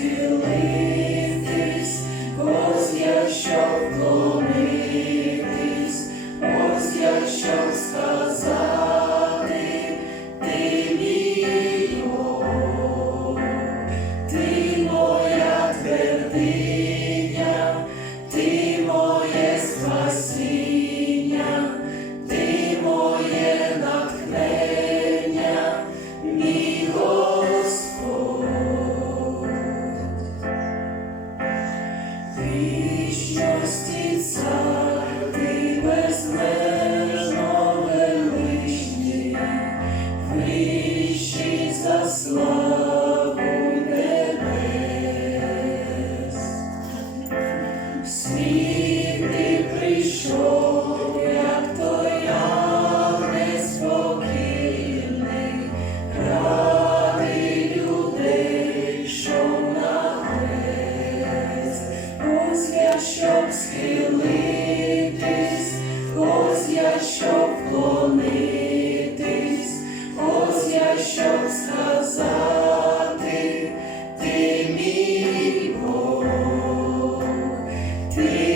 схилитись, Господь, ти мій, ти моя твердий. за славу небес. В світ Ти